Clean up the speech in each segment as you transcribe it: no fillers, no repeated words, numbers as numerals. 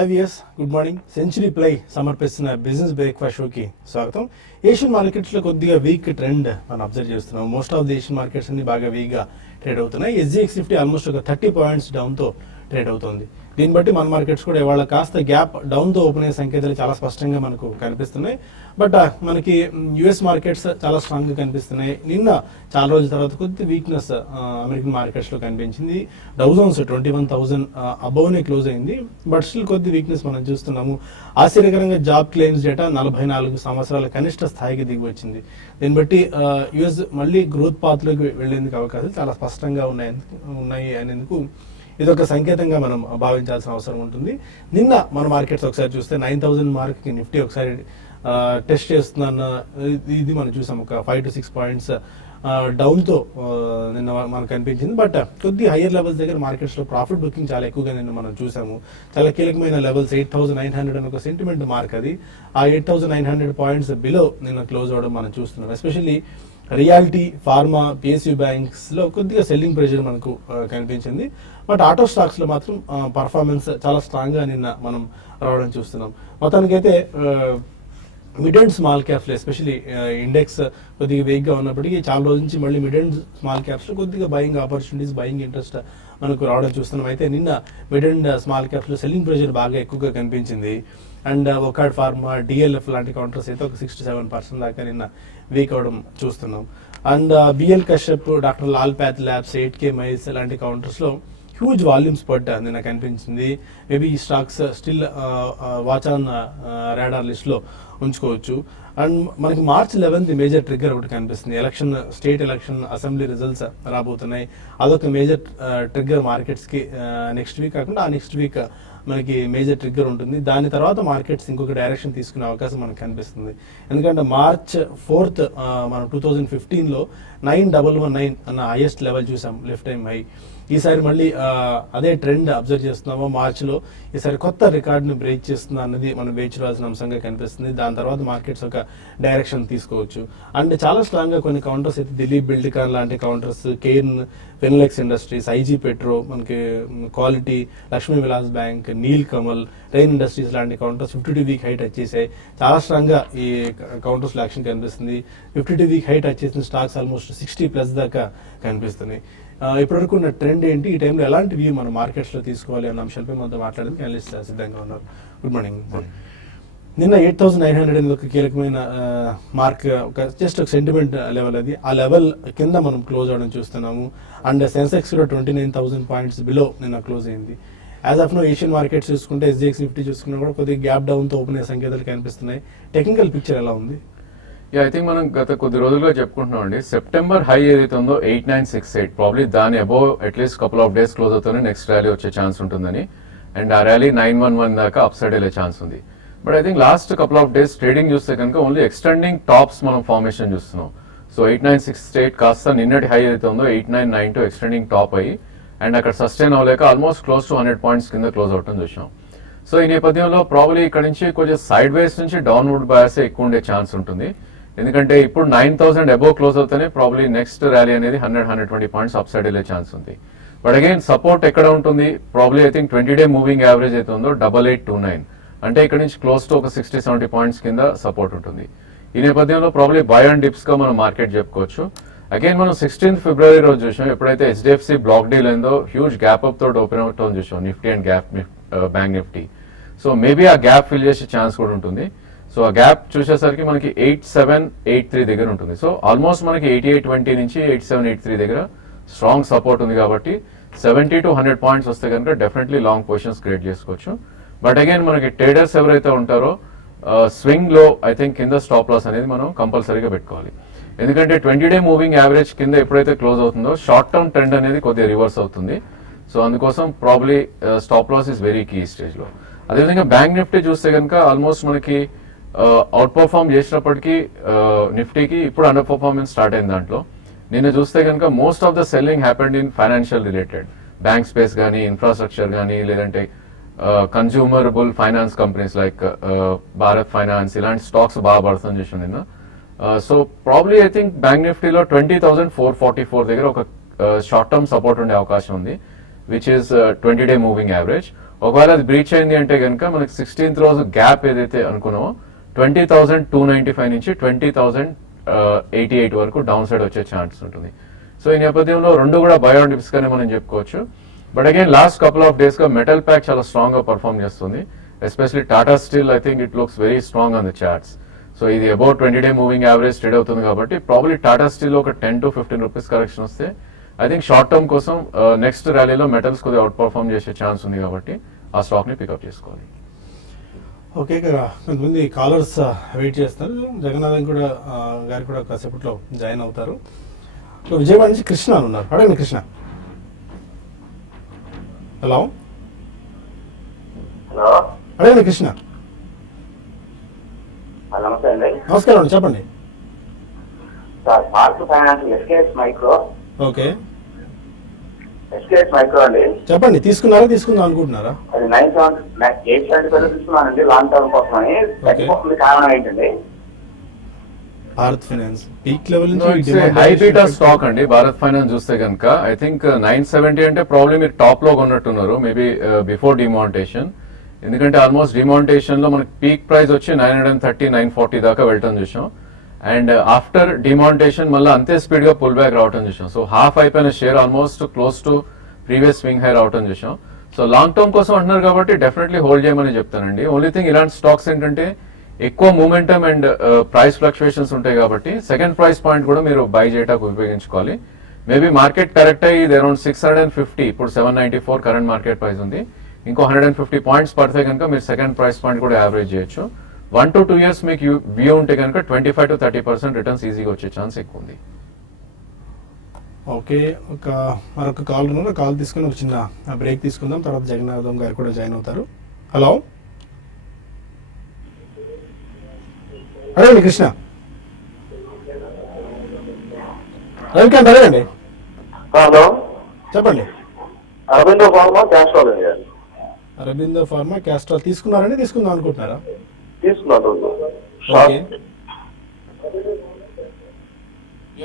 IVS good morning. Century Ply సమర్పిస్తున్న business breakfast షోకి స్వాగతం. ఏషియన్ మార్కెట్స్లో కొద్దిగా వీక్ ట్రెండ్ మనం అబ్జర్వ్ చేస్తున్నాం. Most of the Asian markets అన్ని బాగా వీక్గా ట్రేడ్ అవుతున్నాయి. SGX 50 ఆల్మోస్ట్ ఒక 30 పాయింట్స్ డౌన్తో ట్రేడ్ అవుతుంది. దీన్ని బట్టి మన మార్కెట్స్ కూడా ఇవాళ కాస్త గ్యాప్ డౌన్తో ఓపెన్ అయ్యే సంకేతాలు చాలా స్పష్టంగా మనకు కనిపిస్తున్నాయి. బట్ మనకి యుఎస్ మార్కెట్స్ చాలా స్ట్రాంగ్గా కనిపిస్తున్నాయి. నిన్న చాలా రోజుల తర్వాత కొద్ది వీక్నెస్ అమెరికన్ మార్కెట్స్లో కనిపించింది. డౌ జోన్స్ 21,000 అబౌవ్నే క్లోజ్ అయింది. బట్ స్టిల్ కొద్ది వీక్నెస్ మనం చూస్తున్నాము. ఆశ్చర్యకరంగా జాబ్ క్లెయిమ్స్ డేటా 44 సంవత్సరాల కనిష్ట స్థాయికి దిగి వచ్చింది. దీన్ని బట్టి యుఎస్ మళ్ళీ గ్రోత్ పాత్లోకి వెళ్లేందుకు అవకాశాలు చాలా స్పష్టంగా ఉన్నాయి అనేందుకు ఇదొక సంకేతంగా మనం భావించాల్సిన అవసరం ఉంటుంది. నిన్న మన మార్కెట్స్ ఒకసారి చూస్తే 9,000 మార్క్కి నిఫ్టీ ఒకసారి టెస్ట్ చేస్తున్న ఇది మనం చూసాం. ఒక 5 to 6 పాయింట్స్ డౌన్తో నిన్న మనకు కనిపించింది. బట్ కొద్ది హయ్యర్ లెవెల్స్ దగ్గర మార్కెట్స్లో ప్రాఫిట్ బుకింగ్ చాలా ఎక్కువగా నిన్న మనం చూసాము. చాలా కీలకమైన లెవెల్స్ 8,900 అని ఒక సెంటిమెంట్ మార్క్ అది. ఆ 8,900 పాయింట్స్ బిలో నిన్న క్లోజ్ అవ్వడం మనం చూస్తున్నాం. ఎస్పెషల్లీ రియాలిటీ, ఫార్మా, PSU బ్యాంక్స్లో కొద్దిగా సెల్లింగ్ ప్రెషర్ మనకు కనిపించింది. బట్ ఆటో స్టాక్స్లో మాత్రం పర్ఫార్మెన్స్ చాలా స్ట్రాంగ్గా నిన్న మనం రావడం చూస్తున్నాం. మొత్తానికైతే మిడ్ అండ్ స్మాల్ క్యాప్స్లో ఎస్పెషల్లీ ఇండెక్స్ కొద్దిగా వేగ్గా ఉన్నప్పటికీ చాలా రోజుల నుంచి మళ్ళీ మిడ్ అండ్ స్మాల్ క్యాప్స్లో కొద్దిగా బయింగ్ ఆపర్చునిటీస్, బయింగ్ ఇంట్రెస్ట్ మనకు రావడం చూస్తున్నాం. అయితే నిన్న మిడ్ అండ్ స్మాల్ క్యాప్స్లో సెల్లింగ్ ప్రెషర్ బాగా ఎక్కువగా కనిపించింది. అండ్ ఒకాడ్ ఫార్మా, DLF లాంటి కౌంటర్స్ అయితే ఒక 6 to 7% దాకా నిన్న వీక్ అవడం చూస్తున్నాం. And BL Kashyap, doctor Lal path labs, 8K miles లాంటి కౌంటర్స్లో హ్యూజ్ వాల్యూమ్స్ పడ్డా నిన్న కనిపించింది. మేబీ ఈ stocks still watch on radar లిస్ట్లో ఉంచుకోవచ్చు. అండ్ మనకి March 11th మేజర్ ట్రిగ్గర్ ఒకటి కనిపిస్తుంది. స్టేట్ ఎలక్షన్, అసెంబ్లీ రిజల్ట్స్ రాబోతున్నాయి. అదొక మేజర్ ట్రిగ్గర్ మార్కెట్స్కి. నెక్స్ట్ వీక్ కాకుండా ఆ నెక్స్ట్ వీక్ మనకి మేజర్ ట్రిగ్గర్ ఉంటుంది. దాని తర్వాత మార్కెట్స్ ఇంకొక డైరెక్షన్ తీసుకునే అవకాశం మనకు కనిపిస్తుంది. ఎందుకంటే March 4th మనం 2015లో 9,119 అన్న హైయెస్ట్ లెవెల్ చూసాం, లెఫ్ట్ టైమ్ హై. ఈసారి మళ్ళీ అదే ట్రెండ్ అబ్జర్వ్ చేస్తున్నాము. మార్చిలో ఈసారి కొత్త రికార్డుని బ్రేక్ చేస్తుందా అన్నది మనం వేచి చూడాల్సిన అంశంగా కనిపిస్తుంది. దాని తర్వాత మార్కెట్స్ ఒక డైరెక్షన్ తీసుకోవచ్చు. అండ్ చాలా స్ట్రాంగ్గా కొన్ని కౌంటర్స్ అయితే దిలీప్ బిల్డ్కాన్ లాంటి కౌంటర్స్, కేన్, ఫిన్లెక్స్ ఇండస్ట్రీస్, IG పెట్రో, మనకి quality, Lakshmi Vilas bank, Nilkamal, rain industries లాంటి కౌంటర్స్ 52 వీక్ హైట్ టచ్ చేసాయి. చాలా స్ట్రాంగ్గా ఈ కౌంటర్స్లో యాక్షన్ కనిపిస్తుంది. 52 వీక్ హైట్ టచ్ చేసిన స్టాక్స్ ఆల్మోస్ట్ 60+ దాకా కనిపిస్తున్నాయి. ఇప్పటివరకు ఉన్న ట్రెండ్ ఏంటి, ఈ టైంలో ఎలాంటి వ్యూ మన మార్కెట్స్లో తీసుకోవాలి అన్న అంశాలపై మనతో మాట్లాడడానికి అనలిస్ట్ సిద్ధంగా ఉన్నారు. Good morning. నిన్న 8,900 అనేది ఒక కీలకమైన మార్క్, జస్ట్ ఒక సెంటిమెంట్ లెవెల్ అది. ఆ లెవెల్ కింద మనం క్లోజ్ అవడం చూస్తున్నాము. అండ్ సెన్సెక్స్ కూడా 29,000 పాయింట్స్ బిలో నిన్న క్లోజ్ అయింది. As of now Asian markets చూసుకుంటే SGX 50 చూసుకున్నా కూడా కొద్దిగా గ్యాప్ డౌన్తో ఓపెన్ అయ్యే సంకేతాలు కనిపిస్తున్నాయి. టెక్నికల్ పిక్చర్ ఎలా ఉంది? ఐ థింక్ మనం గత కొద్ది రోజులుగా చెప్పుకుంటున్నాం అండి. సెప్టెంబర్ హై ఏదైతే ఉందో 8,968 ప్రాబ్లీ దాని above at least couple of days close అవుతూనే నెక్స్ట్ ర్యాలీ వచ్చే ఛాన్స్ ఉంటుందని. అండ్ ఆ ర్యాలీ 911 దాకా అప్ సైడ్ వెళ్ళే ఛాన్స్ ఉంది. But I think last couple of days trading చూస్తే కనుక ఓన్లీ ఎక్స్టెండింగ్ టాప్స్ మనం ఫార్మేషన్ చూస్తున్నాం. సో 8,968 కాస్త నిన్నటి హై ఏదైతే ఉందో 8,992 ఎక్స్టెండింగ్ టాప్ అయ్యి అండ్ అక్కడ సస్టైన్ అవ్వలేక ఆల్మోస్ట్ క్లోజ్ టు 100 పాయింట్స్ కింద క్లోజ్ అవటం చూసాం. సో ఈ నేపథ్యంలో ప్రాబ్లీ ఇక్కడ నుంచి కొంచెం సైడ్ వేస్ నుంచి డౌన్వర్డ్ బయాస్ ఎక్కువ ఉండే ఛాన్స్ ఉంటుంది. ఎందుకంటే ఇప్పుడు 9,000 అబోవ్ క్లోజ్ అవుతానే ప్రాబ్లీ నెక్స్ట్ ర్యాలీ అనేది 100-120 పాయింట్స్ అప్ సైడ్ వెళ్ళే ఛాన్స్ ఉంది. బట్ అగైన్ సపోర్ట్ ఎక్కడ ఉంటుంది, probably I think 20-day moving average అయితే ఉందో 8829, అంటే ఇక్కడ నుంచి క్లోజ్ టు ఒక 60-70 పాయింట్స్ కింద సపోర్ట్ ఉంటుంది. ఈ నేపథ్యంలో ప్రాబ్లీ బై అండ్ డిప్స్ గా మనం మార్కెట్ చెప్పుకోవచ్చు. అగైన్ మనం 16th ఫిబ్రవరి రోజు చూసాం, ఎప్పుడైతే HDFC బ్లాక్ డీల్ అయిందో హ్యూజ్ గ్యాప్ అప్ తోటి ఓపెన్ అవుట్ చూసాం Nifty and bank Nifty. So maybe ఆ గ్యాప్ ఫిల్ చేసే ఛాన్స్ కూడా ఉంటుంది. సో ఆ గ్యాప్ చూసేసరికి మనకి 8783 దగ్గర ఉంటుంది. సో ఆల్మోస్ట్ మనకి 8820 నుంచి 8783 దగ్గర స్ట్రాంగ్ సపోర్ట్ ఉంది. కాబట్టి 70 to 100 పాయింట్స్ వస్తే కనుక డెఫినెట్లీ లాంగ్ పొజిషన్స్ క్రియేట్ చేసుకోవచ్చు. బట్ అగైన్ మనకి ట్రేడర్స్ ఎవరైతే ఉంటారో స్వింగ్ లో ఐ థింక్ కింద స్టాప్ లాస్ అనేది మనం కంపల్సరీగా పెట్టుకోవాలి. ఎందుకంటే 20-day మూవింగ్ యావరేజ్ కింద ఎప్పుడైతే క్లోజ్ అవుతుందో షార్ట్ టర్మ్ ట్రెండ్ అనేది కొద్దిగా రివర్స్ అవుతుంది. సో అందుకోసం probably stop loss is very key stage లో. అదేవిధంగా బ్యాంక్ నిఫ్టీ చూస్తే కనుక ఆల్మోస్ట్ మనకి అవుట్ పర్ఫార్మ్ చేసినప్పటికీ నిఫ్టీకి ఇప్పుడు అండర్ పర్ఫార్మెన్స్ స్టార్ట్ అయింది. దాంట్లో నిన్న చూస్తే కనుక most of the selling happened in financial related, bank space కానీ, ఇన్ఫ్రాస్ట్రక్చర్ కానీ, లేదంటే consumable finance companies like Bharat finance, ఇలాంటి స్టాక్స్ బాగా పడుతుంది చూసాం నిన్న. So probably I think bank నిఫ్టీలో 20,444 దగ్గర ఒక షార్ట్ టర్మ్ సపోర్ట్ ఉండే అవకాశం ఉంది, which is 20-day moving average. ఒకవేళ అది బ్రీచ్ అయింది అంటే కనుక మనకి 16th రోజు గ్యాప్ ఏదైతే అనుకున్నామో 20,295 నుంచి 20,088 వరకు డౌన్ సైడ్ వచ్చే ఛాన్స్ ఉంటుంది. సో ఈ నేపథ్యంలో రెండు కూడా బయోన్ డిప్స్ గానే మనం చెప్పుకోవచ్చు. But again last couple of days గా మెటల్ ప్యాక్ చాలా స్ట్రాంగ్ గా పర్ఫార్మ్ చేస్తుంది. Especially Tata steel I think it looks very strong on the charts. So ఇది about 20-day moving average trade అవుతుంది కాబట్టి ప్రాబ్లీ టాటా స్టీల్ ఒక 10 to 15 రూపీస్ కరెక్షన్ వస్తే I think short term కోసం నెక్స్ట్ ర్యాలీలో మెటల్స్ కొద్దిగా అవుట్ పర్ఫార్మ్ చేసే ఛాన్స్ ఉంది కాబట్టి ఆ స్టాక్ ని పికప్ చేసుకోవాలి. ఓకే, ఇక్కడ కొంతమంది కాలర్స్ వెయిట్ చేస్తారు. జగన్నాథన్ కూడా గారు కూడా కాసేపట్లో జాయిన్ అవుతారు. సో విజయవాడ నుంచి కృష్ణ అని ఉన్నారు. అడగండి కృష్ణ. హలో హలో, అడగండి కృష్ణ. నమస్తే అండి. నమస్కారం అండి, చెప్పండి. Sir park finance SKS micro. Okay, SKS micro అండి. చెప్పండి. తీసుకుందాం అనుకుంటున్నారా? అది 870 తీసుకున్నానండి లాంగ్ టర్మ్ కోసమని. తగ్గిపోతుంది కారణం ఏంటండి? Bharat finance peak level high beta stock అండి. భారత్ ఫైనాన్స్ చూస్తే కనుక ఐ థింక్ 970 అంటే ప్రాబ్లీ మీరు టాప్ లో కొన్నట్టున్నారు మేబీ బిఫోర్ డిమానిటేషన్. ఎందుకంటే ఆల్మోస్ట్ డిమానిటేషన్ లో మనకి పీక్ ప్రైస్ వచ్చి 930-940 దాకా వెళ్ళటం చూసాం. అండ్ ఆఫ్టర్ డిమానిటేషన్ మళ్ళీ అంతే స్పీడ్ గా పుల్ బ్యాక్ రావటం చూసాం. సో హాఫ్ అయిపోయిన share almost close to previous swing high రావటం చూసాం. సో లాంగ్ టర్మ్ కోసం అంటున్నారు కాబట్టి డెఫినెట్లీ హోల్డ్ చేయమని చెప్తానండి. ఓన్లీ థింగ్ ఇలాంటి స్టాక్స్ ఏంటంటే ఎక్కువ మూమెంటం అండ్ ప్రైస్ ఫ్లక్చుయేషన్స్ ఉంటాయి కాబట్టి సెకండ్ ప్రైస్ పాయింట్ కూడా మీరు బై చేయడానికి ఉపయోగించుకోవాలి. మేబీ మార్కెట్ కరెక్ట్ అయ్యి ఇది అరౌండ్ 650, ఇప్పుడు 794 కరెంట్ మార్కెట్ ప్రైస్ ఉంది. ఇంకో 150 పాయింట్స్ పడితే కనుక మీరు సెకండ్ ప్రైస్ పాయింట్ కూడా యావరేజ్ చేయొచ్చు. 1 to 2 years మీకు వ్యూ ఉంటే కనుక 25-30% రిటర్న్స్ ఈజీగా వచ్చే ఛాన్స్ ఎక్కువ ఉంది. ఓకే, మరొక కాల్ ఉన్నారు. కాల్ తీసుకుని ఒక చిన్న బ్రేక్ తీసుకుందాం. తర్వాత జగన్నాథం గారు కూడా జాయిన్ అవుతారు. హలో, అడగండి కృష్ణ. రవికాంత్ అడగండి. హలో, చెప్పండి. అరవిందో ఫార్మా క్యాస్ట్రాల్ అండి. అరబిందో ఫార్మా క్యాస్ట్రాల్ తీసుకుందాం అనుకుంటున్నారా? తీసుకున్నాను. Okay,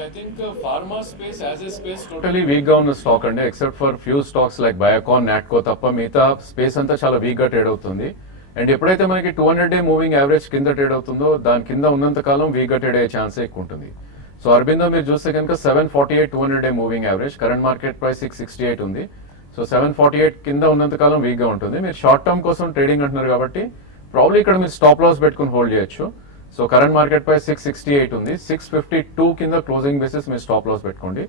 I think pharma space as a space totally weak గా ఉన్న స్టాక్ అండి. Except for few stocks like Biocon, Natco తప్ప మిగతా స్పేస్ అంతా చాలా వీక్ గా ట్రేడ్ అవుతుంది. అండ్ ఎప్పుడైతే మనకి 200-day మూవింగ్ యావరేజ్ కింద ట్రేడ్ అవుతుందో దాని కింద ఉన్నంత కాలం వీక్ గా ట్రేడ్ అయ్యే ఛాన్స్ ఎక్కువ ఉంటుంది. సో అరబిందో మీరు చూస్తే కనుక 748 200-day moving average, current market price 668 ఉంది. సో 748 కింద ఉన్నంత కాలం వీక్ గా ఉంటుంది. మీరు షార్ట్ టర్మ్ కోసం ట్రేడింగ్ అంటున్నారు కాబట్టి ప్రాబ్లీ ఇక్కడ మీరు స్టాప్ లాస్ పెట్టుకుని హోల్డ్ చేయొచ్చు. సో కరెంట్ మార్కెట్ ప్రైస్ 668 ఉంది. 652 కింద క్లోజింగ్ బేసిస్ మీరు స్టాప్ లాస్ పెట్టుకోండి.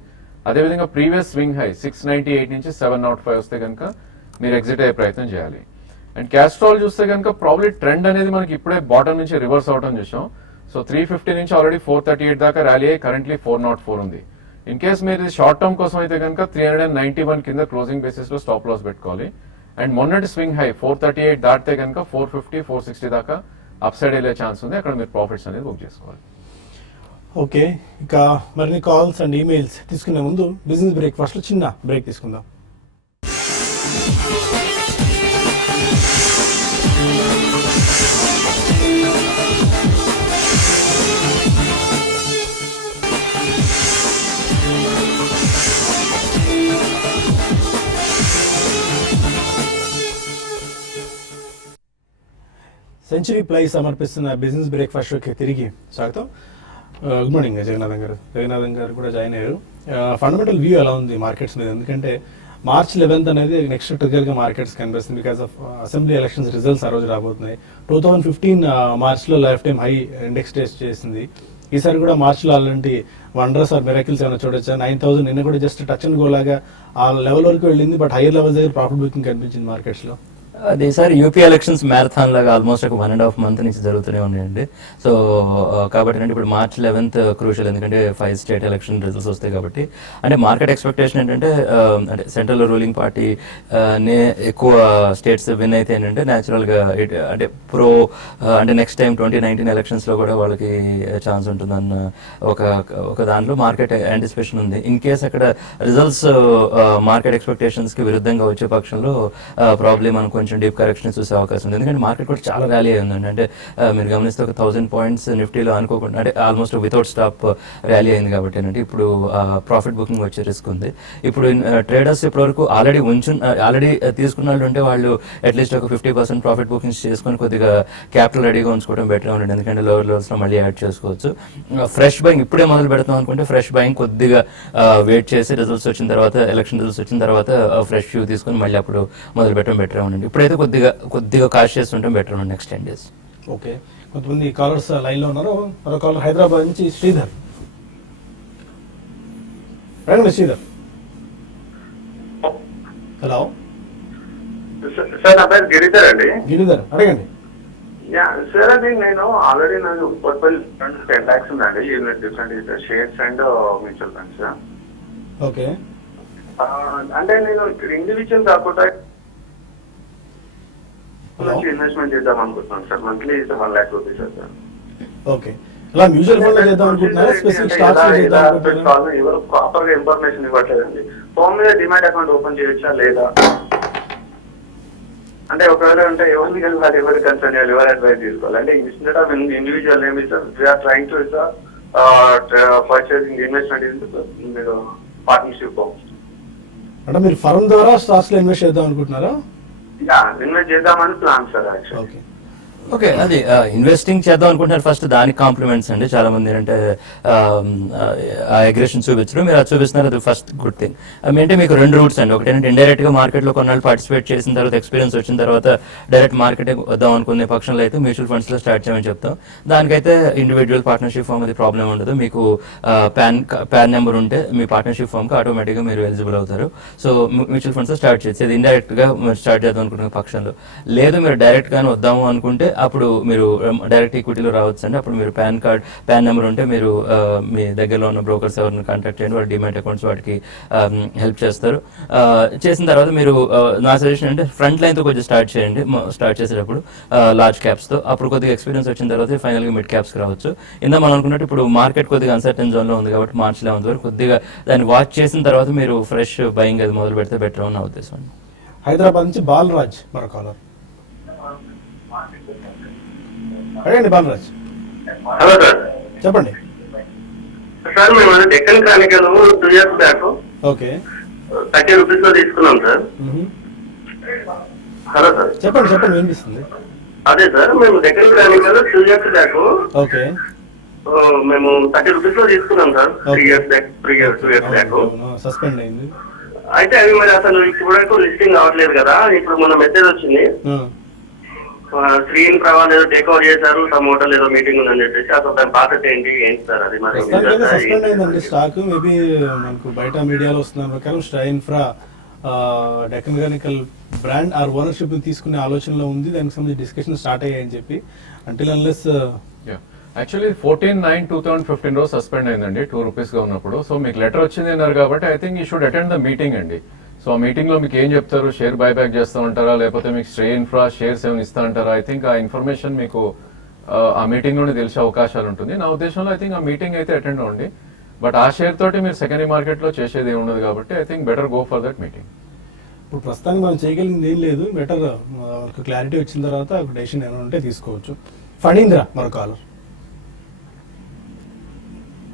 అదేవిధంగా ప్రీవియస్ స్వింగ్ హై 698 నుంచి 705 వస్తే కనుక మీరు ఎగ్జిట్ అయ్యే ప్రయత్నం చేయాలి. అండ్ క్యాస్ట్రాల్ చూస్తే కనుక ప్రాబ్లీ ట్రెండ్ అనేది మనకి ఇప్పుడే బాటమ్ నుంచి రివర్స్ అవటం చూసాం. సో 350 నుంచి ఆల్రెడీ 438 దాకా ర్యాలీ అయ్యి కరెంట్లీ 404 ఉంది. ఇన్ కేస్ మీరు షార్ట్ టర్మ్ కోసం అయితే కనుక 391 కింద క్లోజింగ్ బేసిస్ లో స్టాప్ లాస్ పెట్టుకోవాలి. అండ్ మొన్నటి స్వింగ్ హై 438 దాటితే కనుక 450-460 దాకా అప్ సైడ్ వెళ్ళే ఛాన్స్ ఉంది. అక్కడ మీరు ప్రాఫిట్స్ అనేది బుక్ చేసుకోవాలి. ఓకే, ఇక మరిన్ని కాల్స్ అండ్ ఈమెయిల్స్ తీసుకునే ముందు బిజినెస్ బ్రేక్ఫాస్ట్ లో చిన్న బ్రేక్ తీసుకుందాం. సెంచరీ ప్లై సమర్పిస్తున్న బిజినెస్ బ్రేక్ఫాస్ట్ షోకి తిరిగి స్వాగతం. గుడ్ మార్నింగ్ జగన్నాథన్ గారు కూడా జాయిన్ అయ్యారు. ఫండమెంటల్ వ్యూ ఎలా ఉంది మార్కెట్స్ మీద? ఎందుకంటే March 11th అనేది నెక్స్ట్ ట్రిగర్గా మార్కెట్స్ కనిపిస్తుంది. Because of assembly elections results ఆ రోజు రాబోతున్నాయి. 2015 మార్చ్లో life time high index test చేసింది. ఈసారి కూడా మార్చ్లో అలాంటి వండర్స్ ఆర్ మిరాకిల్స్ ఏమైనా చూడొచ్చా? 9,000 నిన్న కూడా జస్ట్ టచ్ అండ్ గో లాగా ఆ లెవెల్ వరకు వెళ్ళింది. బట్ హైయర్ లెవెల్స్ దగ్గర ప్రాఫిట్ బుకింగ్ కనిపించింది మార్కెట్స్లో. అది ఈసారి యూపీ ఎలక్షన్స్ మ్యారథాన్ లాగా ఆల్మోస్ట్ ఒక 1.5 month నుంచి జరుగుతూనే ఉన్నాయండి. సో కాబట్టి అంటే ఇప్పుడు March 11th క్రూషియల్, ఎందుకంటే 5 స్టేట్ ఎలక్షన్ రిజల్ట్స్ వస్తాయి కాబట్టి. అంటే మార్కెట్ ఎక్స్పెక్టేషన్ ఏంటంటే అంటే సెంట్రల్ రూలింగ్ పార్టీ నే ఎక్కువ స్టేట్స్ విన్ అయితే ఏంటంటే న్యాచురల్గా అంటే అంటే నెక్స్ట్ టైం 2019 ఎలక్షన్స్లో కూడా వాళ్ళకి ఛాన్స్ ఉంటుందన్న ఒక దాంట్లో మార్కెట్ యాంటిసిపేషన్ ఉంది. ఇన్ కేస్ అక్కడ రిజల్ట్స్ మార్కెట్ ఎక్స్పెక్టేషన్స్కి విరుద్ధంగా వచ్చే పక్షంలో ప్రాబ్లీ మనం కొంచెం కొంచెం డీప్ కరెక్షన్ చూసే అవకాశం ఉంది. ఎందుకంటే మార్కెట్ కూడా చాలా ర్యాలీ అయిందండి. అంటే మీరు గమనిస్తే ఒక 1000 పాయింట్స్ నిఫ్టీలో అనుకోకుండా అంటే ఆల్మోస్ట్ వితౌట్ స్టాప్ ర్యాలీ అయింది కాబట్టి ఏంటంటే ఇప్పుడు ప్రాఫిట్ బుకింగ్ వచ్చే రిస్క్ ఉంది. ఇప్పుడు ట్రేడర్స్ ఇప్పటివరకు ఆల్రెడీ తీసుకున్న వాళ్ళు ఉంటే వాళ్ళు అట్లీస్ట్ ఒక 50% ప్రాఫిట్ బుకింగ్స్ చేసుకొని కొద్దిగా క్యాపిటల్ రెడీగా ఉంచుకోవడం బెటర్ ఉండండి. ఎందుకంటే లోవర్ లెవెల్స్లో మళ్ళీ యాడ్ చేసుకోవచ్చు. ఫ్రెష్ బయింగ్ ఇప్పుడే మొదలు పెడతాం అనుకుంటే ఫ్రెష్ బయింగ్ కొద్దిగా వెయిట్ చేసి రిజల్ట్స్ వచ్చిన తర్వాత, ఎలక్షన్ రిజల్ట్స్ వచ్చిన తర్వాత ఫ్రెష్ వ్యూ తీసుకొని మళ్ళీ అప్పుడు మొదలు పెట్టడం బెటర్ ఉండండి. ఇప్పుడైతే కొద్దిగా కాషియస్ ఉండడం బెటర్ ఉండండి నెక్స్ట్ 10 days. ఓకే, కొంతమంది కాలర్స్ లైన్లో ఉన్నారు. మరో కాలర్ హైదరాబాద్ నుంచి శ్రీధర్. రండి శ్రీధర్. హలో సార్, నా పేరు గిరిధర్ అండి. గిరిధర్, అడగండి. సార్, అది నేను ఆల్రెడీ నాకు పోర్ట్ఫోలియో 10 lakhs ఉందండి. Different shares and mutual funds. Okay, అంటే నేను ఇక్కడ ఇండివిజువల్ కాకుండా హలో, ఇన్వెస్ట్మెంట్ చేద్దాం అనుకుంటున్నాను sir. Monthly 1 lakh rupees sir. Okay, ఇలా మ్యూచువల్ ఫండ్ లో చేద్దాం అనుకుంటున్నారా, స్పెసిఫిక్ స్టాక్స్ లో చేద్దాం అనుకుంటున్నారా? ఎవరు ప్రాపర్ గా ఇన్ఫర్మేషన్ ఇవ్వట్లేదండి. ఫోన్ మీద డిమాట్ అకౌంట్ ఓపెన్ చేయొచ్చా లేదా, అంటే ఒకవేళ అంటే ఎవరికి వెళ్ళాలి, ఎవరికి కన్సర్న్ చేయాలి, ఎవరు అడ్వైస్ తీసుకోవాలి? అంటే ఇన్స్టెడ్ ఆఫ్ ఇండివిజువల్ ఏమి sir, we're trying to purchasing investment మీరు పార్ట్నర్షిప్. అంటే మీరు ఫర్మ్ ద్వారా స్టాక్స్ లో ఇన్వెస్ట్ చేద్దాం అనుకుంటున్నారా? ఇన్వెస్ట్ చేద్దామని plan sir actual. Okay, okay, అది ఇన్వెస్టింగ్ చేద్దాం అనుకుంటున్నారు. ఫస్ట్ దానికి కాంప్లిమెంట్స్ అండి. చాలా మంది ఏంటంటే ఆ అగ్రెషన్ చూపించరు, మీరు అది చూపిస్తున్నారు, అది ఫస్ట్ గుడ్ థింగ్. అంటే మీకు 2 రూట్స్ అండి. ఒకటి ఏంటంటే ఇండైరెక్ట్ గా మార్కెట్ లో కొన్నాళ్ళు పార్టిసిపేట్ చేసిన తర్వాత ఎక్స్పీరియన్స్ వచ్చిన తర్వాత డైరెక్ట్ మార్కెట్ వద్దాం అనుకునే పక్షంలో అయితే మ్యూచువల్ ఫండ్స్ లో స్టార్ట్ చేయమని చెప్తాం. దానికైతే ఇండివిజువల్ పార్ట్నర్షిప్ ఫామ్ అది ప్రాబ్లం ఉండదు. మీకు పాన్ నెంబర్ ఉంటే మీ పార్ట్నర్షిప్ ఫామ్ కి ఆటోమేటిక్ గా మీరు ఎలిజిబుల్ అవుతారు. సో మ్యూచువల్ ఫండ్స్ స్టార్ట్ చేయొచ్చు. ఇది ఇండైరెక్ట్ గా మీరు స్టార్ట్ చేద్దాం అనుకునే పక్షంలో. లేదు మీరు డైరెక్ట్ గానే వద్దాము అనుకుంటే అప్పుడు మీరు డైరెక్ట్ ఈక్విటీలో రావచ్చు అండి. అప్పుడు మీరు పాన్ నెంబర్ ఉంటే మీరు మీ దగ్గరలో ఉన్న బ్రోకర్స్ ఎవరిని కాంటాక్ట్ చేయండి, వాళ్ళ డిమాట్ అకౌంట్స్ వాటికి హెల్ప్ చేస్తారు. చేసిన తర్వాత మీరు నా సజెషన్ అంటే ఫ్రంట్ లైన్ తో కొంచెం స్టార్ట్ చేయండి. స్టార్ట్ చేసేటప్పుడు లార్జ్ క్యాప్స్ తో, అప్పుడు కొద్దిగా ఎక్స్పీరియన్స్ వచ్చిన తర్వాత ఫైనల్ గా మిడ్ క్యాప్స్ రావచ్చు. ఇందా మనం అనుకున్నట్టు ఇప్పుడు మార్కెట్ కొద్దిగా అన్సర్టన్ జోన్ లో ఉంది కాబట్టి March 11th వరకు కొద్దిగా దాన్ని వాచ్ చేసిన తర్వాత మీరు ఫ్రెష్ బయింగ్ అది మొదలు పెడితే బెటర్ అని నా ఉద్దేశం అండి. హైదరాబాద్ నుంచి బాలరాజ్ మరో కాలర్. అడగండి బాలరాజ్. హలో సార్, చెప్పండి. సార్ మేము Deccan Chronicle 2 years back okay, 30 rupees లో తీసుకున్నాం సార్. హలో సార్, చెప్పండి వినిపిస్తుంది. అదే సార్, మేము Deccan Chronicle 2 years back okay, మేము 30 రూపీస్ లో తీసుకున్నాం సార్. 2 years బ్యాక్ సస్పెండ్ అయింది. అయితే అవి మరి అసలు ఇప్పుడు లిస్టింగ్ అవ్వట్లేదు కదా. ఇప్పుడు మొన్న మెసేజ్ వచ్చింది, స్క్రీన్ ప్రభావం ఏదో టేక్ ఓవర్ చేశారు, సమ్ హోటల్ ఏదో మీటింగ్ ఉందని చెప్పేసి. అసలు దాని బాధ్యత ఏంటి సార్? అది మరి సస్పెండ్ అయిందండి స్టాక్. మేబీ మనకు బయట మీడియాలో వస్తున్న ప్రకారం స్ట్రై infra Deccan Chronicle brand or ownership తీసుకునే ఆలోచనలో ఉంది. దానికి సంబంధించి డిస్కషన్ స్టార్ట్ అయ్యాయని చెప్పి అంటిల్ అన్లెస్ యాక్చువల్లీ 14/9/2015 రోజు సస్పెండ్ అయిందండి 2 రూపీస్ గా ఉన్నప్పుడు. సో మీకు లెటర్ వచ్చింది అన్నారు కాబట్టి I think you should attend the meeting అండి. సో ఆ మీటింగ్ లో మీకు ఏం చెప్తారు, షేర్ బైబ్యాక్ చేస్తూ ఉంటారా, లేకపోతే మీకు స్ట్రే ఇన్ఫ్రా షేర్స్ ఏమైనా ఇస్తా ఉంటారా? ఐ థింక్ ఆ ఇన్ఫర్మేషన్ మీకు ఆ మీటింగ్ లోనే తెలిసే అవకాశాలు ఉంటుంది. నా ఉద్దేశంలో ఐ థింక్ ఆ మీటింగ్ అయితే అటెండ్ అవ్వండి. బట్ ఆ షేర్ తోటి మీరు సెకండరీ మార్కెట్ లో చేసేది ఏమి ఉండదు కాబట్టి I think better go for that meeting. ఇప్పుడు ప్రస్తుతానికి మనం చేయగలిగింది ఏం లేదు. బెటర్ క్లారిటీ వచ్చిన తర్వాత ఒక డెసిషన్ ఏమైనా ఉంటే తీసుకోవచ్చు. ఫణీంద్ర మరో కాలర్.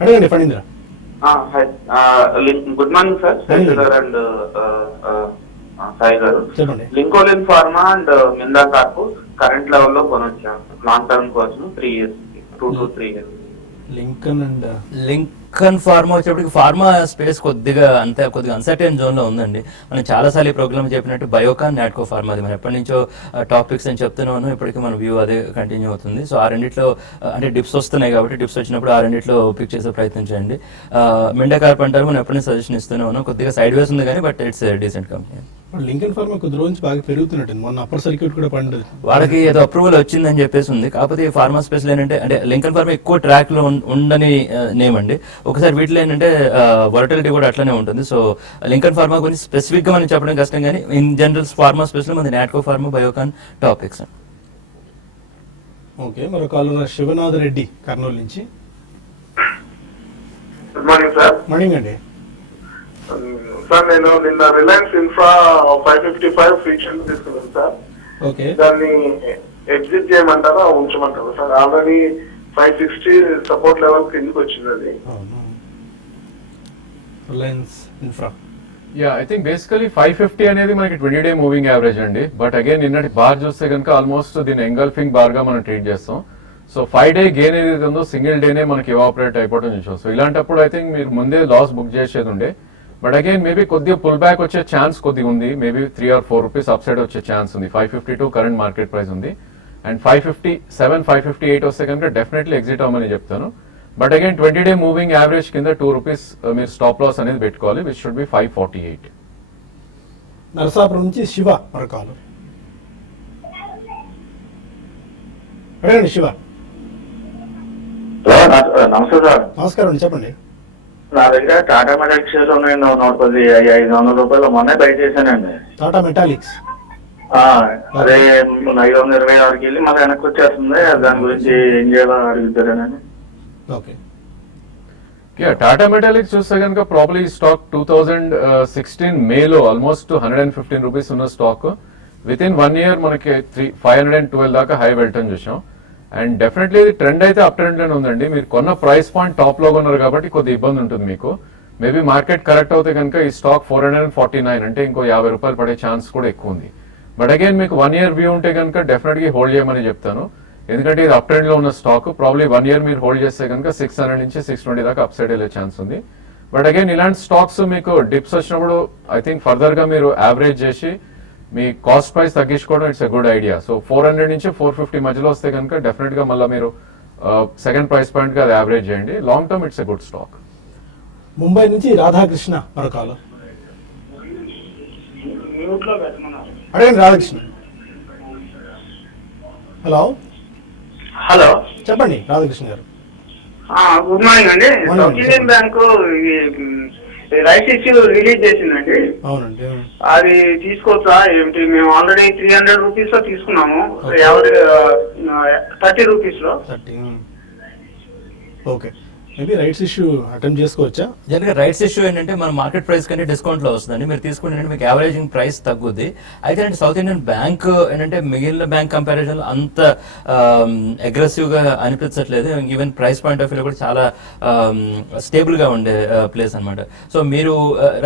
అడగండి Phanindra. Good morning sir, sir and Sai garu. చెప్పండి. Lincoln pharma and Minda corp current level లో కొనొచ్చాను లాంగ్ టర్మ్ కోసం 3 years, 2 to 3 years. Lincoln pharma వచ్చేప్పటికి ఫార్మా స్పేస్ కొద్దిగా అన్సర్టైన్ జోన్ లో ఉందండి. మనం చాలాసార్లు ఈ ప్రోగ్రామ్ చెప్పినట్టు బయోకాన్, నాట్కో ఫార్మా అది మనం ఎప్పటి నుంచో టాపిక్స్ అని చెప్తూనే ఉన్నాం. ఇప్పటికీ మన వ్యూ అదే కంటిన్యూ అవుతుంది. సో ఆ రెండిట్లో అంటే డిప్స్ వస్తున్నాయి కాబట్టి డిప్స్ వచ్చినప్పుడు ఆ రెండిట్లో పిక్ చేసే ప్రయత్నం చేయండి. మిండా కార్ప్ అంటారు, మనం ఎప్పటి నుంచి సజెషన్ ఇస్తూనే ఉన్నాం. కొద్దిగా సైడ్ వేస్ ఉంది కానీ but it's decent company. Lincoln pharma కొద్ది రోజు నుంచి బాగా పెరుగుతున్నట్టు, మొన్న అప్పర్ సర్క్యూట్ కూడా పండుగ వాళ్ళకి ఏదో అప్రూవల్ వచ్చిందని చెప్పేసి ఉంది. కాకపోతే ఈ ఫార్మా స్పేస్ లో ఏంటంటే అంటే లింకన్ ఫార్మా ఎక్కువ ట్రాక్ లో ఉండని నేమ్ అండి. ఒకసారి వీటిలో ఏంటంటే వొలటిలిటీ కూడా అట్లనే ఉంటుంది. సో లింకన్ ఫార్మా గురించి స్పెసిఫిక్ గా మనం చెప్పడం కష్టం కానీ ఇన్ జనరల్ ఫార్మా స్పేస్ లో మన Natco pharma, Biocon topics. Okay, మరో కాలర్ శివనాథ్ రెడ్డి కర్నూలు నుంచి. Good morning sir. మార్నింగ్ అండి. సార్ నేను నిన్న రిలయన్స్ ఇన్ఫ్రా 555 ఫ్రీక్షన్ తీసుకున్నాను సార్. ఓకే. దాన్ని ఎగ్జిట్ చేయమంటారా ఉంచమంటారా సార్? ఆల్రెడీ 560 సపోర్ట్ లెవెల్ కిందకి వచ్చింది అది. Reliance infra. Yeah, I think basically 550 అనేది మనకి 20-day మూవింగ్ యావరేజ్ అండి. బట్ అగైన్ నిన్నటి బార్ చూస్తే కనుక ఆల్మోస్ట్ దీని ఎంగల్ఫింగ్ బార్ గా మనం ట్రీట్ చేస్తాం. సో 5-day గెయిన్ ఏదైతే ఉందో సింగిల్ డేనే మనకి ఎవాపరేట్ అయిపోవడం చూసాం. సో ఇలాంటప్పుడు ఐ థింక్ మీరు ముందే లాస్ బుక్ చేసేది ఉండే. బట్ అగైన్ మేబీ కొద్దిగా పుల్ బ్యాక్ వచ్చే ఛాన్స్ కొద్దిగా ఉంది. Maybe 3 or 4 rupees up side వచ్చే ఛాన్స్ ఉంది. 552 కరెంట్ మార్కెట్ ప్రైస్ ఉంది. అండ్ 557, 558 వస్తే కనుక డెఫినెట్లీ ఎగ్జిట్ అవ్వమని చెప్తాను. But again 20-day moving average కింద 2 రూపీస్ మీరు స్టాప్ లాస్ అనేది పెట్టుకోవాలి, విచ్ షుడ్ బి 548. నరసాపురం నుంచి శివ మరొకాలు. అడగండి శివ. హలో నమస్తే సార్. నమస్కారం అండి, చెప్పండి. నా దగ్గర టాటా మెటాలిక్స్ షేర్స్ ఉన్నాయి. 110, 500 రూపాయలు మొన్నే బై చేశానండి. టాటా మెటాలిక్స్. అదే 526కి వెళ్ళి మళ్ళీ వెనక్కి వచ్చేస్తుంది. దాని గురించి ఏం చేయాలో అడుగుతారని. ఓకే. టాటా మెటాలిక్స్ చూస్తే కనుక ప్రాబ్లీ స్టాక్ 2016 మేలో ఆల్మోస్ట్ 115 రూపీస్ ఉన్న స్టాక్ విత్ ఇన్ 1 year మనకి 512 దాకా హై వెళ్ళటం చూసాం. అండ్ డెఫినెట్లీ ఇది ట్రెండ్ అయితే అప్ ట్రెండ్ లోనే ఉందండి. మీరు కొన్న ప్రైస్ పాయింట్ టాప్ లో ఉన్నారు కాబట్టి కొద్ది ఇబ్బంది ఉంటుంది మీకు. మేబీ మార్కెట్ కరెక్ట్ అవుతే కనుక ఈ స్టాక్ 449 అంటే ఇంకో 50 రూపాయలు పడే ఛాన్స్ కూడా ఎక్కువ ఉంది. బట్ అగైన్ మీకు 1 year వ్యూ ఉంటే కనుక డెఫినెట్గా హోల్డ్ చేయమని చెప్తాను. ఎందుకంటే ఇది అప్ ట్రెండ్ లో ఉన్న స్టాక్. ప్రాబ్లీ 1 year మీరు హోల్డ్ చేస్తే కనుక 600 నుంచి 620 దాకా అప్ సైడ్ వెళ్ళే ఛాన్స్ ఉంది. బట్ అగైన్ ఇలాంటి స్టాక్స్ మీకు డిప్స్ వచ్చినప్పుడు ఐ థింక్ ఫర్దర్ గా మీరు యావరేజ్ చేసి మీ కాస్ట్ ప్రైస్ తగ్గించుకోవడం it's a good idea. So 400 నుంచి 450 మధ్యలో వస్తే కనుక డెఫినెట్ గా మళ్ళీ మీరు సెకండ్ ప్రైస్ పాయింట్ గా అది యావరేజ్ చేయండి. Long term it's a good stock. Mumbai నుంచి రాధాకృష్ణ మరొకాలు. అడగండి రాధాకృష్ణ. హలో హలో, చెప్పండి రాధాకృష్ణ గారు. గుడ్ మార్నింగ్ అండి. Morning. South Indian bank right issue release చేసిందండి. అవునండి. అది తీసుకోవచ్చా ఏమిటి? మేము ఆల్రెడీ 300 రూపీస్ లో తీసుకున్నాము. 30 రూపీస్ లో. 30. Okay. Maybe rights issue attempt చేసుకోవచ్చా? జనరల్గా రైట్స్ ఇష్యూ ఏంటంటే మన మార్కెట్ ప్రైస్ కంటే డిస్కౌంట్ లో వస్తుందండి. మీరు తీసుకుంటే మీకు యావరేజింగ్ ప్రైస్ తగ్గుద్ది. అయితే సౌత్ ఇండియన్ బ్యాంక్ ఏంటంటే మిగిలిన బ్యాంక్ కంపారిజన్ లో అంత అగ్రెసివ్ గా అనిపించట్లేదు. Even price point of view కూడా చాలా స్టేబుల్ గా ఉండే ప్లేస్ అనమాట. సో మీరు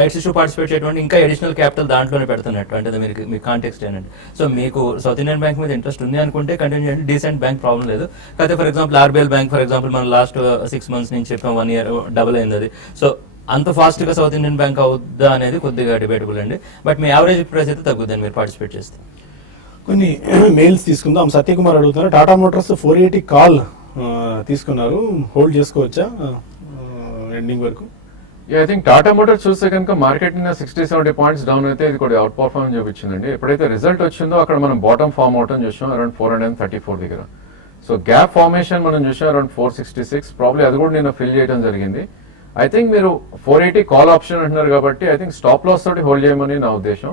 రైట్స్ ఇష్యూ పార్టిసిపేట్ చేయడం ఇంకా అడిషనల్ క్యాపిటల్ దాంట్లోనే పెడుతున్నట్టు అంటే మీరు మీ కాంటెక్స్ట్ ఏంటంటే సో మీకు సౌత్ ఇండియన్ బ్యాంక్ మీద ఇంట్రెస్ట్ ఉంది అనుకుంటే కంటిన్యూ చేయండి. డీసెంట్ బ్యాంక్ ప్రాబ్లం లేదు. కాకపోతే for example RBL bank for example మనం లాస్ట్ 6 months నుంచి చెప్పాం 1 year డబుల్ అయింది అది. సో అంత ఫాస్ట్ గా సౌత్ ఇండియన్ బ్యాంక్ అవుద్దా అనేది కొద్దిగా డిబేటబుల్ అండి. బట్ మీ యావరేజ్ ప్రైస్ అయితే తగ్గుద్దని మీరు పార్టిసిపేట్ చేస్తే. కొన్ని మెయిల్స్ తీసుకుందాం. సత్యకుమార్ అడుగుతున్నారు, టాటా మోటార్స్ 480 కాల్ తీసుకున్నారు, హోల్డ్ చేసుకోవచ్చా ఎండింగ్ వరకు? ఐ థింక్ టాటా మోటార్స్ చూస్తే కనుక మార్కెట్ నిన్న 60-70 పాయింట్స్ డౌన్ అయితే ఇది కూడా అవుట్ పర్ఫార్మ్ చూపించిందండి. ఎప్పుడైతే రిజల్ట్ వచ్చిందో అక్కడ మనం బాటమ్ ఫార్మ్ అవటం చూసాం అరౌండ్ 434 దగ్గర. సో గ్యాప్ ఫార్మేషన్ మనం చూసాం అరౌండ్ 466. ప్రాబ్లీ అది కూడా నేను ఫిల్ చేయడం జరిగింది. ఐ థింక్ మీరు 480 కాల్ ఆప్షన్ అంటున్నారు కాబట్టి ఐ థింక్ స్టాప్ లాస్ తోటి హోల్డ్ చేయమని నా ఉద్దేశం.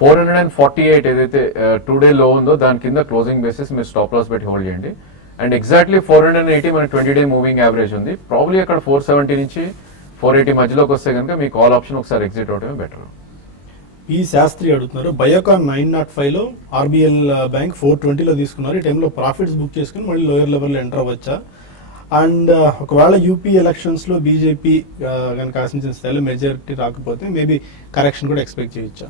448 ఏదైతే 2 day లో ఉందో దాని కింద క్లోజింగ్ బేసిస్ మీరు స్టాప్ లాస్ పెట్టి హోల్డ్ చేయండి. అండ్ ఎగ్జాక్ట్లీ 480 మన 20-day మూవింగ్ యావరేజ్ ఉంది. ప్రాబ్లీ అక్కడ 470 నుంచి 480 మధ్యలోకి వస్తే కనుక మీ కాల్ ఆప్షన్ ఒకసారి ఎగ్జిట్ అవడమే బెటర్. పి శాస్త్రి అడుగుతున్నారు, బయోకాన్ 905 లో ఆర్బిఎల్ బ్యాంక్ 420 తీసుకున్నారు. ఈ టైంలో ప్రాఫిట్స్ బుక్ చేసుకుని మళ్ళీ లోయర్ లెవెల్లో ఎంటర్ అవ్వచ్చా? అండ్ ఒకవేళ యూపీ ఎలక్షన్స్ లో బీజేపీ కనుక ఆశించిన స్థాయిలో మెజారిటీ రాకపోతే మేబీ కరెక్షన్ కూడా ఎక్స్పెక్ట్ చేయొచ్చా?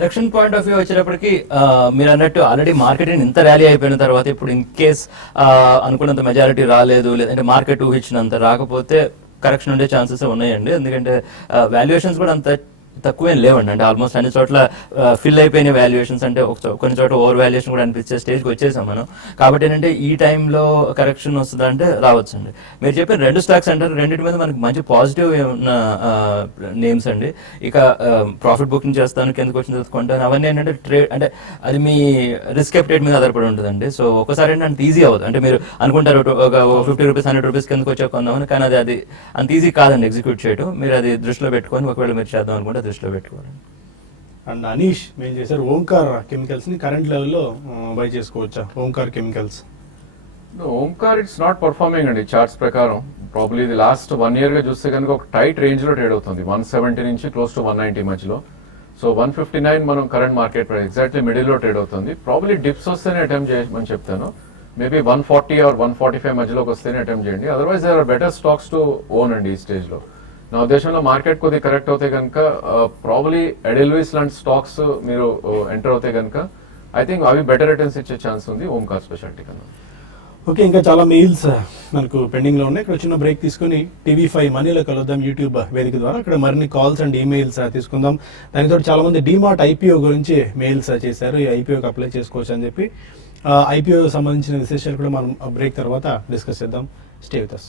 ఎలక్షన్ పాయింట్ ఆఫ్ వ్యూ వచ్చేటప్పటికి మీరు అన్నట్టు ఆల్రెడీ మార్కెట్ ఇంత ర్యాలీ అయిపోయిన తర్వాత ఇప్పుడు ఇన్ కేస్ అనుకున్నంత మెజారిటీ రాలేదు లేదంటే మార్కెట్ ఊహించినంత రాకపోతే కరెక్షన్ ఉండే ఛాన్సెస్ ఉన్నాయండి. ఎందుకంటే వాల్యుయేషన్స్ కూడా అంత తక్కువేం లేవండి. అంటే ఆల్మోస్ట్ అన్ని చోట్ల ఫిల్ అయిపోయిన వాల్యుయేషన్స్, అంటే కొన్ని చోట్ల ఓవర్ వాల్యుయేషన్ కూడా అనిపించే స్టేజ్కి వచ్చేసాం మనం. కాబట్టి ఏంటంటే ఈ టైంలో కరెక్షన్ వస్తుందా అంటే రావచ్చండి. మీరు చెప్పిన 2 స్టాక్స్ అంటారు, రెండింటి మీద మనకి మంచి పాజిటివ్ ఉన్న నేమ్స్ అండి. ఇక ప్రాఫిట్ బుకింగ్ చేస్తాను, కిందకు వచ్చిన తర్వాత కొంటాను, అవన్నీ ఏంటంటే ట్రేడ్ అంటే అది మీ రిస్క్ అప్డేట్ మీద ఆధారపడి ఉంటుందండి. సో ఒకసారి ఏంటంటే ఈజీ అవ్వదు. అంటే మీరు అనుకుంటారు ఒక 50 రూపీస్ 100 రూపీస్ కిందకు వచ్చా కొందామని, కానీ అది అంత ఈజీ కాదండి ఎగ్జిక్యూట్ చేయడం. మీరు అది దృష్టిలో పెట్టుకొని ఒకవేళ మీరు చేద్దాం అనుకుంటే దృష్టిలో పెట్టుకోవాలి. అండ్ అనీష్ మేము చేశారు ఓంకార్ కెమికల్స్ ని కరెంట్ లెవెల్లో బై చేసుకోవచ్చా? Omkar chemicals Omkar it's not performing అండి చార్ట్స్ ప్రకారం. ప్రాబ్లీ ఇది లాస్ట్ 1 year గా చూస్తే కనుక ఒక టైట్ రేంజ్ లో ట్రేడ్ అవుతుంది 170 నుంచి క్లోజ్ టు 190 మధ్యలో. సో 159 మనం current market price exactly middle లో ట్రేడ్ అవుతుంది. ప్రాబ్లీ డిప్స్ వస్తేనే అటెంప్ట్ చేయమని చెప్తాను. మేబీ 140 ఆర్ 145 మధ్యలోకి వస్తేనే అటెంప్ట్ చేయండి. Otherwise there are better stocks to own అండి ఈ స్టేజ్ లో. నా ఉద్దేశంలో మార్కెట్ కొద్దిగా కరెక్ట్ అవుతే కనుక ప్రాబ్లీ ఎడెల్విస్ లాంటి స్టాక్స్ మీరు ఎంటర్ అవుతే కనుక ఐ థింక్ అవి బెటర్ రిటర్న్స్ ఇచ్చే ఛాన్స్ ఉంది ఓంకార్ స్పెషాలిటీ కన్నా. ఓకే, ఇంకా చాలా మెయిల్స్ మనకు పెండింగ్ లో ఉన్నాయి. ఇక్కడ చిన్న బ్రేక్ తీసుకుని TV5 మనీలో కలుద్దాం యూట్యూబ్ వేదిక ద్వారా. అక్కడ మరిన్ని కాల్స్ అండ్ ఈమెయిల్స్ తీసుకుందాం. దానితో చాలా మంది డీమార్ట్ IPO గురించి మెయిల్స్ చేశారు. ఈ IPOకి అప్లై చేసుకోవచ్చు అని చెప్పి IPO సంబంధించిన విశేషాలు కూడా మనం బ్రేక్ తర్వాత డిస్కస్ చేద్దాం. Stay with us.